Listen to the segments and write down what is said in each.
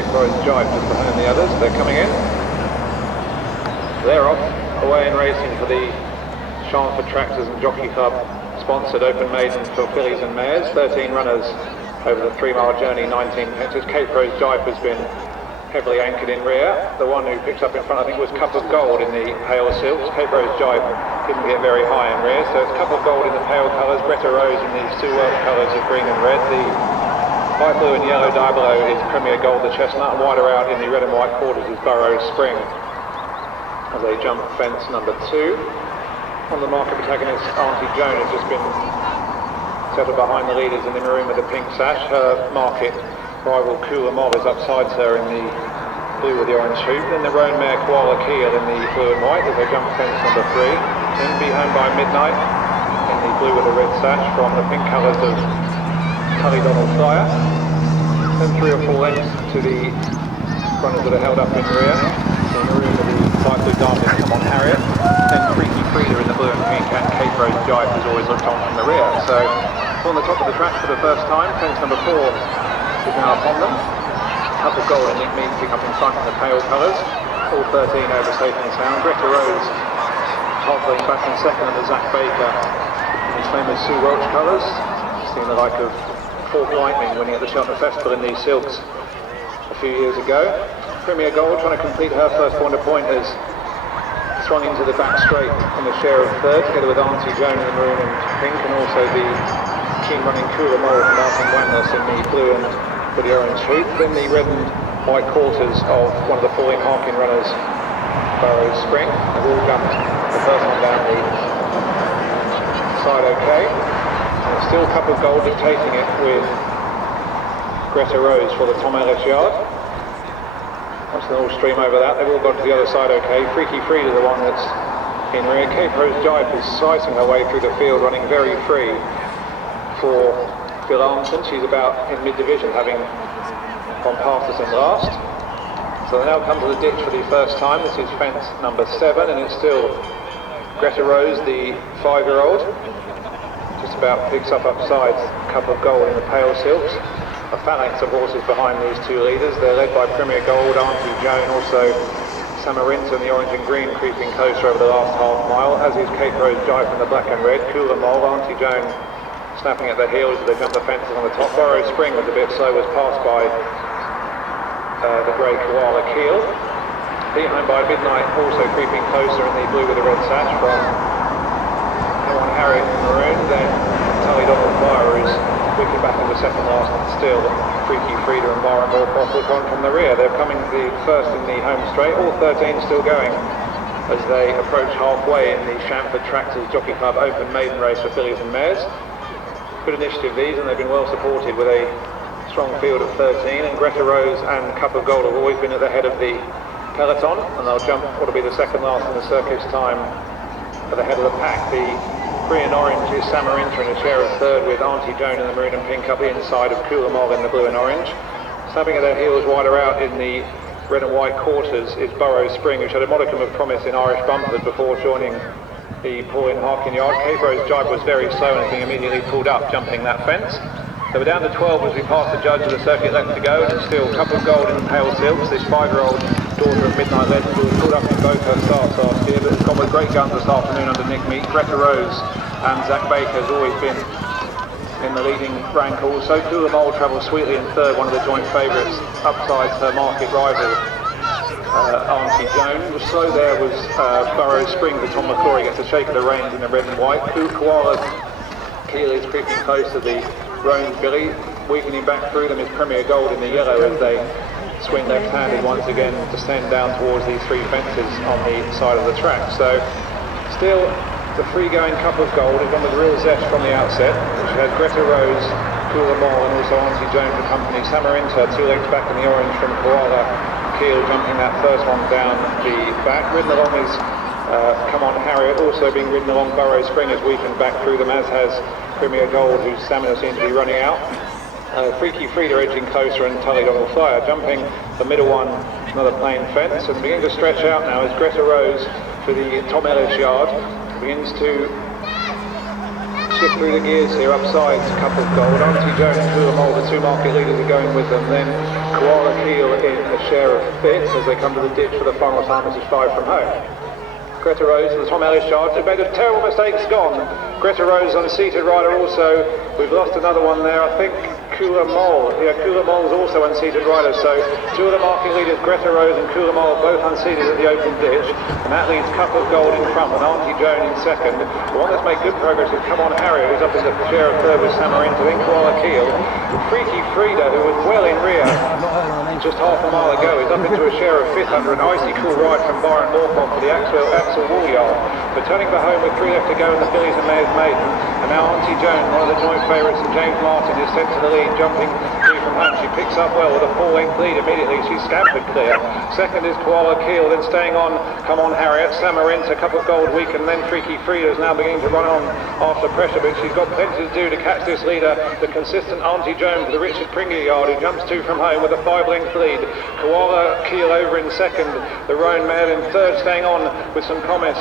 Cape Rose Jive just behind the others. They're coming in. They're off away and racing for the Chelmsford Tractors and Jockey Club sponsored Open Maiden for fillies and mares. 13 runners over the 3-mile journey, 19 hectares. Cape Rose Jive has been heavily anchored in rear. The one who picked up in front, I think, was Cup of Gold in the pale silks. Cape Rose Jive didn't get very high in rear, so it's Cup of Gold in the pale colours, Greta Rose in the Sue Welch colours of green and red. The light blue and yellow die below is Premier Gold, the chestnut, and wider out in the red and white quarters is Burrows Spring. As they jump fence number 2. On the market protagonist, Aunty Joan has just been settled behind the leaders in the maroon with the pink sash. Her market rival Cooler Mob is upsides her in the blue with the orange hoop. Then the roan mare Koala Keel in the blue and white as they jump fence number 3. Then Be Home by Midnight in the blue with the red sash from the pink colours of Tully Donald Flyer. Then 3 or 4 lengths to the runners that are held up in rear. The maroon with the light blue diamond Come On Harriet. Then Freaky Frida in the blue and pink, and Cape Rose Jive has always looked on from the rear. So on the top of the track for the first time, fence number 4 is now upon them. Cup of Gold and Nick Mead pick up in front in the pale colours. All 13 over safe and sound. Greta Rose toppling back in second under Zach Baker in his famous Sue Welch colours. Seen the like of Fork Lightning winning at the Cheltenham Festival in these silks a few years ago. Premier Gold trying to complete her first 400 pointers. Swung into the back straight in the share of third, together with Aunty Joan in the maroon and pink, and also the keen running Cooler Mold from Martin Wanglos in the blue and with the orange hoop. Then the red and white quarters of one of the falling Harkin runners, Burrows Spring. They've all jumped the first one down the side okay. And it's still Cup of Gold dictating it with Greta Rose for the Tom Ellis yard. Once they all stream over that, they've all gone to the other side okay. Freaky Frida, the one that's in rear. Cape Rose Jive is slicing her way through the field, running very free for Phil Armson. She's about in mid-division, having gone past us in last. So they now come to the ditch for the first time. This is fence number 7, and it's still Greta Rose, the 5-year-old. Just about picks up upsides Cup of Gold in the pale silks. A phalanx of horses behind these 2 leaders. They're led by Premier Gold, Aunty Joan, also Samarinta in the orange and green creeping closer over the last half mile, as is Cape Rose Jive in the black and red. Cooler Mold, Aunty Joan snapping at their heels as they jump the fences on the top. Burrows Spring was a bit slow, was passed by the grey Koala Keel. Be Home by Midnight also creeping closer in the blue with the red sash from Come On Harriet in maroon. Then Tully Donald Flyer is wicket back in the second last, and still Freaky Frida and Bar and More Possible on from the rear. They're coming the first in the home straight, all 13 still going as they approach halfway in the Chelmsford Tractors Jockey Club Open Maiden race for fillies and mares. Good initiative these, and they've been well supported with a strong field of 13, and Greta Rose and Cup of Gold have always been at the head of the peloton, and they'll jump what will be the second last in the circuit's time at the head of the pack. The green and orange is Samarinta in a share of third, with Aunty Joan in the maroon and pink up the inside of Cooler Mold in the blue and orange. Snapping at their heels wider out in the red and white quarters is Burrows Spring, which had a modicum of promise in Irish bumpers before joining the Pauline Harkin yard. Cape Rose Jive was very slow and is being immediately pulled up, jumping that fence. So we're down to 12 as we pass the judge with the circuit left to go, and it's still Cup of Gold in the pale silks, this 5-year-old daughter of Midnight Legend, who was pulled up in both her starts last year, but has gone with great guns this afternoon under Nick Mead. Greta Rose and Zach Baker has always been in the leading rank also. Cooler Mold travels sweetly in third, one of the joint favourites, upsides her market rival Aunty Joan. Was slow there was Burrows Spring, but Tom McClory gets a shake of the reins in the red and white. Koala Keel is creeping close to the roan Billy. Weakening back through them is Premier Gold in the yellow as they swing left-handed once again, descend down towards these 3 fences on the side of the track. So still the free-going Cup of Gold is one with real zest from the outset, which has Greta Rose, Cooler Mold and also Aunty Joan for company. Samarinta 2 legs back in the orange from Koala Keel, jumping that first one down the back. Ridden along is Come On Harriet, also being ridden along Burrows Spring, has weakened back through them, as has Premier Gold, whose stamina seems to be running out. Freaky Frida edging closer, and Tully Donald Flyer jumping the middle one, another plain fence, and beginning to stretch out now is Greta Rose for the Tom Ellis yard. Begins to shift through the gears here, upsides, Cup of Gold. Aunty Joan and Kulamol, the two market leaders, are going with them. Then Koala Keel in a share of fifth as they come to the ditch for the final time. This is 5 from home. Greta Rose for the Tom Ellis charge. They've made a terrible mistake, it's gone. Greta Rose, unseated rider also. We've lost another one there, I think. Kulamol. Yeah, Kulamol's also unseated rider. So two of the market leaders, Greta Rose and Kulamol, both unseated at the open ditch. And that leaves Cup of Gold in front and Aunty Joan in second. The one that's made good progress is Come On Harriet, who's up in the share of third with Samarinta. Then Koala Keel. Freaky Frida, who was well in rear just half a mile ago, is up into a share of fifth under an icy cool ride from Byron Morcom for the Axel Woolyard. But turning for home with 3 left to go in the fillies and mares maiden. And now Aunty Joan, one of the joint favourites, and James Martin is sent to the lead, jumping free from home. She picks up well with a 4-length lead immediately. She's scampered clear. Second is Koala Keel, then staying on Come On Harriet, Samarinta, Cup of Gold weak, and then Freaky Frida is now beginning to run on after pressure, but she's got plenty to do to catch this leader, the consistent Aunty Joan for the Richard Pringle yard, who jumps 2 from home with a 5-length lead. Koala Keel over in second, the Roan mare in third, staying on with some comments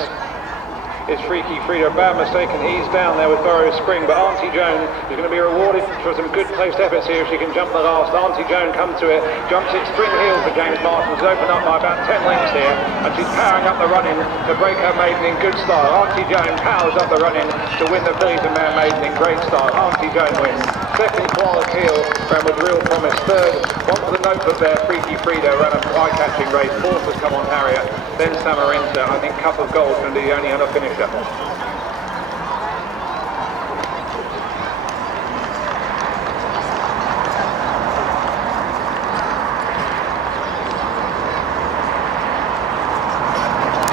is Freaky Frida. Bad mistake and ease down there with Burrow Spring, but Aunty Joan is going to be rewarded for some good placed efforts here if she can jump the last. Aunty Joan comes to it, jumps it spring heel for James Martin. She's opened up by about 10 lengths here, and she's powering up the run-in to break her maiden in good style. Aunty Joan powers up the run-in to win the fillies and mare maiden in great style. Aunty Joan wins. Second, Koala Keel ran with real promise. Third, one for the notebook there, Freaky Frida ran a eye-catching race. Fourth has Come On Harriet, then Samarinta. I think Cup of Gold can be the only other finisher.